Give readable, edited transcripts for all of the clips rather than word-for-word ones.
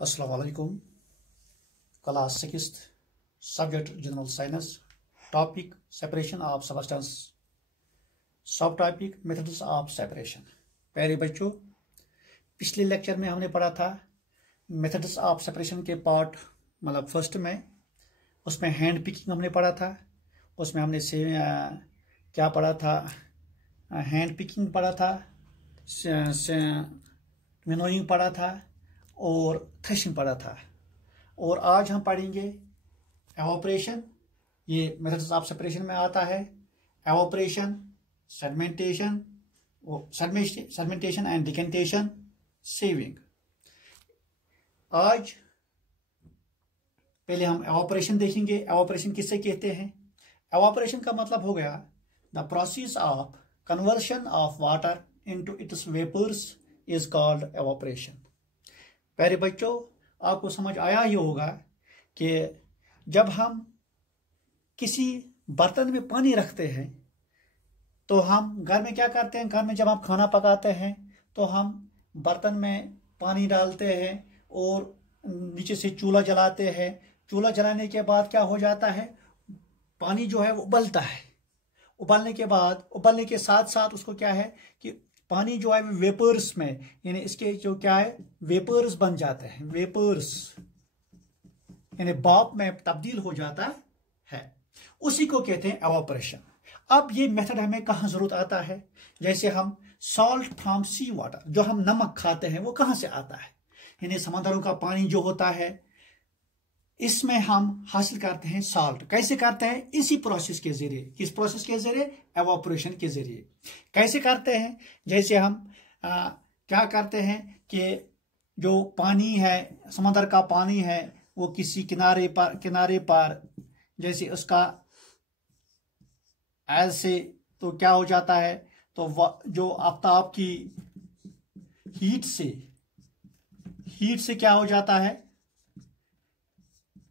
अस्सलाम वालेकुम। Class 6th subject general science, topic separation of substance, सब टॉपिक मेथड्स ऑफ सेपरेशन। प्यारे बच्चों, पिछले लेक्चर में हमने पढ़ा था मेथड्स ऑफ सेपरेशन के पार्ट मतलब फर्स्ट में, उसमें हैंड पिकिंग हमने पढ़ा था। उसमें हमने क्या पढ़ा था, हैंड पिकिंग पढ़ा था, विनोइंग पढ़ा था और थ्रेशिंग पढ़ा था। और आज हम पढ़ेंगे एवापोरेशन। ये मेथड्स ऑफ सेपरेशन में आता है। Evaporation, sedimentation and decantation, saving. आज पहले हम एवापोरेशन देखेंगे। एवापोरेशन किससे कहते हैं? एवापोरेशन का मतलब हो गया the process of conversion of water into its vapours is called evaporation. प्यारे बच्चों, आपको समझ आया ही होगा कि जब हम किसी बर्तन में पानी रखते हैं तो हम घर में क्या करते हैं, घर में जब हम खाना पकाते हैं तो हम बर्तन में पानी डालते हैं और नीचे से चूल्हा जलाते हैं। चूल्हा जलाने के बाद क्या हो जाता है, पानी जो है वो उबलता है। उबलने के बाद, उबलने के साथ साथ उसको क्या है कि पानी जो है वेपर्स में, यानी इसके जो क्या है वेपर्स बन जाते हैं। वेपर्स यानी भाप में तब्दील हो जाता है। उसी को कहते हैं एवापोरेशन। अब ये मेथड हमें कहाँ जरूरत आता है? जैसे हम सॉल्ट फ्रॉम सी वाटर, जो हम नमक खाते हैं वो कहाँ से आता है? यानी समंदरों का पानी जो होता है इसमें हम हासिल करते हैं सॉल्ट। कैसे करते हैं? इसी प्रोसेस के जरिए। किस प्रोसेस के जरिए? एवापोरेशन के जरिए। कैसे करते हैं? जैसे हम क्या करते हैं कि जो पानी है, समंदर का पानी है, वो किसी किनारे पर जैसे उसका ऐसे तो क्या हो जाता है, तो जो आफताब की हीट से क्या हो जाता है,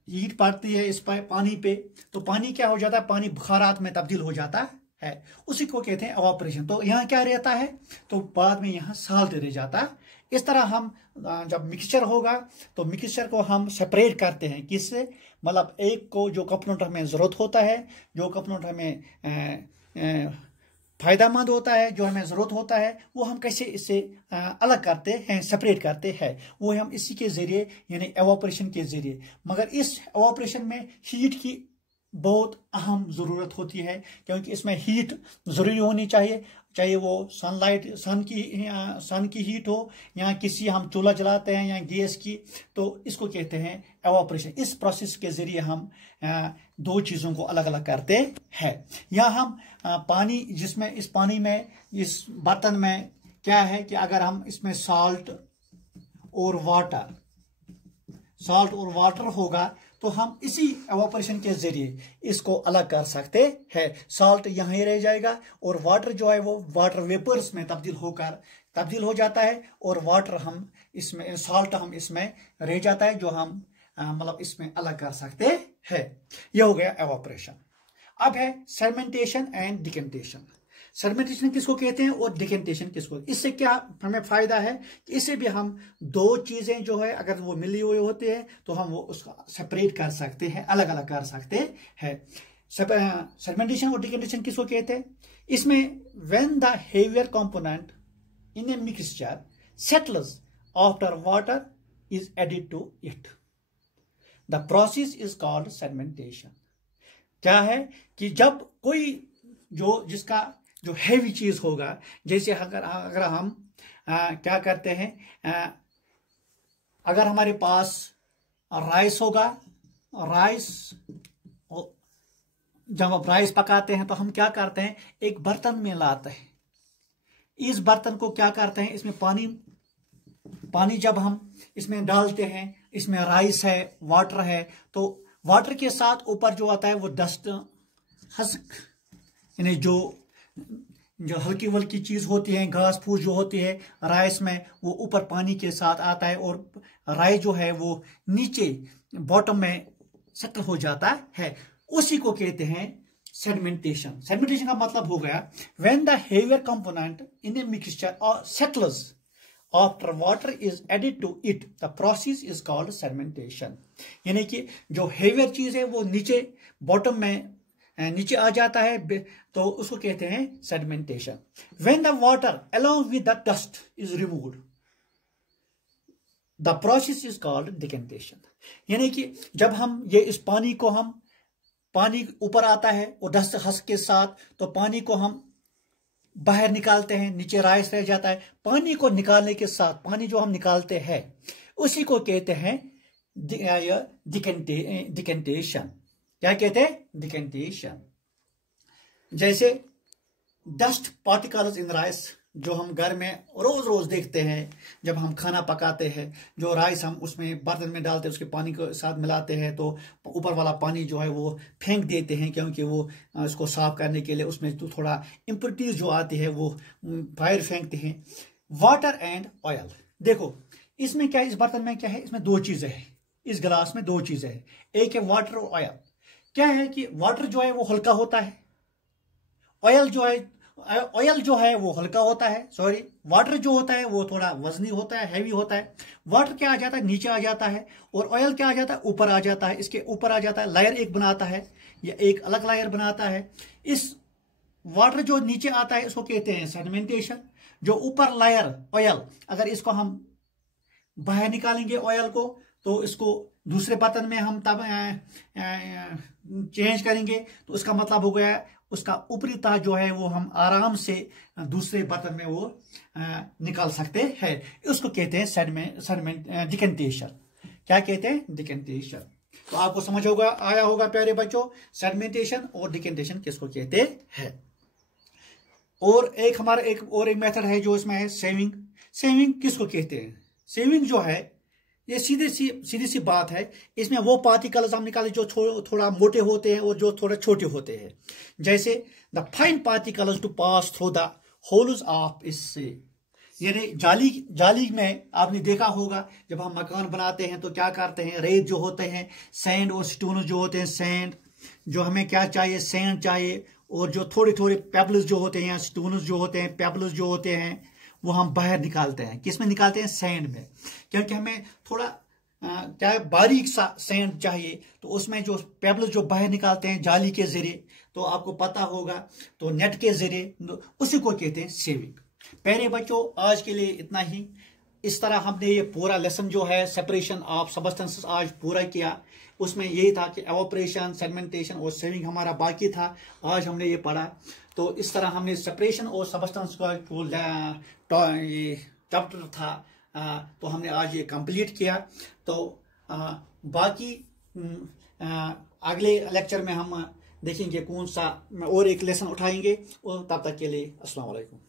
हीट पड़ती है इस पर पानी पे, तो पानी क्या हो जाता है, पानी बुखारात में तब्दील हो जाता है। उसी को कहते हैं एवापोरेशन। तो यहाँ क्या रहता है, तो बाद में यहाँ साल्ट रह जाता है। इस तरह हम जब मिक्सचर होगा तो मिक्सचर को हम सेपरेट करते हैं। किससे? मतलब एक को जो कंपोनेंट हमें जरूरत होता है, जो कंपोनेंट हमें फायदेमंद होता है, जो हमें जरूरत होता है, वो हम कैसे इससे अलग करते हैं, सेपरेट करते हैं, वो हम इसी के जरिए यानी एवापोरेशन के जरिए। मगर इस एवापोरेशन में हीट की बहुत अहम जरूरत होती है, क्योंकि इसमें हीट जरूरी होनी चाहिए। चाहे वो सन की हीट हो या किसी हम चूल्हा जलाते हैं या गैस की, तो इसको कहते हैं एवापोरेशन। इस प्रोसेस के जरिए हम दो चीजों को अलग अलग करते हैं। या हम पानी, जिसमें इस पानी में, इस बर्तन में क्या है कि अगर हम इसमें सॉल्ट और वाटर होगा तो हम इसी एवापोरेशन के जरिए इसको अलग कर सकते हैं। सॉल्ट यहाँ ही रह जाएगा और वाटर जो है वो वाटर वेपर्स में तब्दील हो जाता है, और वाटर हम इसमें, सॉल्ट हम इसमें रह जाता है, जो हम मतलब इसमें अलग कर सकते हैं। यह हो गया एवापोरेशन। अब है सेडिमेंटेशन एंड डिकेंटेशन। सेडिमेंटेशन किसको कहते हैं और डिकेंटेशन किसको? इससे क्या हमें फायदा है कि इससे भी हम दो चीजें जो है अगर वो मिली हुई होती है तो हम वो उसका सेपरेट कर सकते हैं, अलग अलग कर सकते हैं। सेडिमेंटेशन और डिकेंटेशन किसको कहते हैं? इसमें when the heavier component in a mixture settles after water is added to it, the process is called sedimentation. क्या है कि जब कोई जिसका जो हैवी चीज होगा, जैसे अगर हम क्या करते हैं, अगर हमारे पास राइस होगा, जब हम राइस पकाते हैं तो हम क्या करते हैं, एक बर्तन में लाते हैं। इस बर्तन को क्या करते हैं, इसमें पानी जब हम इसमें डालते हैं, इसमें राइस है, वाटर है, तो वाटर के साथ ऊपर जो आता है वो डस्ट, हस्क, यानी जो हल्की वल्की चीज होती है, घास फूस जो होती है राइस में, वो ऊपर पानी के साथ आता है और राइस जो है वो नीचे बॉटम में सेटल हो जाता है। उसी को कहते हैं सेडिमेंटेशन। सेडिमेंटेशन का मतलब हो गया when the heavier component in a mixture और settles after water is added to it the process is called sedimentation. यानी कि जो हेवियर चीज है वो नीचे बॉटम में नीचे आ जाता है, तो उसको कहते हैं sedimentation. When the water along with the dust is removed the process is called decantation. यानी कि जब हम ये इस पानी को हम पानी ऊपर आता है और डस्ट हंस के साथ, तो पानी को हम बाहर निकालते हैं, नीचे राइस रह जाता है। पानी को निकालने के साथ पानी जो हम निकालते हैं उसी को कहते हैं डिकेंटेशन। क्या कहते हैं? डिकेंटेशन। जैसे डस्ट पार्टिकल्स इन राइस जो हम घर में रोज रोज देखते हैं, जब हम खाना पकाते हैं, जो राइस हम उसमें बर्तन में डालते हैं उसके पानी के साथ मिलाते हैं, तो ऊपर वाला पानी जो है वो फेंक देते हैं, क्योंकि वो उसको साफ करने के लिए उसमें तो थोड़ा इम्प्योरिटीज जो आती है वो बाहर फेंकते हैं। वाटर एंड ऑयल, देखो इसमें क्या है, इस बर्तन में क्या है, इसमें दो चीजें हैं, इस गिलास में दो चीजें हैं, एक है वाटर और ऑयल। क्या है कि वाटर जो है वो हल्का होता है, ऑयल जो है वो हल्का होता है, सॉरी वाटर जो होता है वो थोड़ा वजनी होता है, हैवी होता है। वाटर क्या आ जाता है, नीचे आ जाता है, और ऑयल क्या आ जाता है, ऊपर आ जाता है, इसके ऊपर आ जाता है, लेयर एक बनाता है या एक अलग लेयर बनाता है। इस वाटर जो नीचे आता है इसको कहते हैं सेडिमेंटेशन। जो ऊपर लेयर ऑयल, अगर इसको हम बाहर निकालेंगे ऑयल को, तो इसको दूसरे बर्तन में हम तब चेंज करेंगे, तो इसका मतलब हो गया उसका ऊपरी तह जो है वो हम आराम से दूसरे बर्तन में वो निकाल सकते हैं। उसको कहते हैं डिकेंटेशन। क्या कहते हैं? डिकेंटेशन। तो आपको समझ आया होगा प्यारे बच्चों, सेडिमेंटेशन और डिकेंटेशन किसको कहते हैं। और एक मेथड है जो इसमें है सेविंग। सेविंग किसको कहते हैं? सेविंग जो है ये सीधी सी बात है, इसमें वो पार्टिकल्स हम निकाले जो थोड़ा मोटे होते हैं और जो थोड़े छोटे होते हैं। जैसे the fine particles to pass through the holes of इससे, यानी जाली में आपने देखा होगा जब हम मकान बनाते हैं तो क्या करते हैं, रेत जो होते हैं, सैंड और स्टोन जो होते हैं, सैंड जो हमें क्या चाहिए, सैंड चाहिए, और जो थोड़े थोड़े पेबल्स जो होते हैं, स्टोन्स जो होते हैं, पेबल्स जो होते हैं, वो हम बाहर निकालते हैं। किस में निकालते हैं? सैंड में, क्योंकि हमें थोड़ा क्या बारीक सा सैंड चाहिए, तो उसमें जो पेबल्स जो बाहर निकालते हैं जाली के जरिए, तो आपको पता होगा, तो नेट के जरिए, उसी को कहते हैं सेविंग। प्यारे बच्चों आज के लिए इतना ही। इस तरह हमने ये पूरा लेसन जो है सेपरेशन ऑफ सबस्टेंसेस आज पूरा किया। उसमें यही था कि एवोपरेशन, सेडिमेंटेशन और सेविंग हमारा बाकी था, आज हमने ये पढ़ा। तो इस तरह हमने सेपरेशन और सबस्टेंस का जो चैप्टर था तो हमने आज ये कंप्लीट किया। तो बाकी अगले लेक्चर में हम देखेंगे कौन सा और एक लेसन उठाएंगे, और तब तक के लिए अस्सलाम वालेकुम।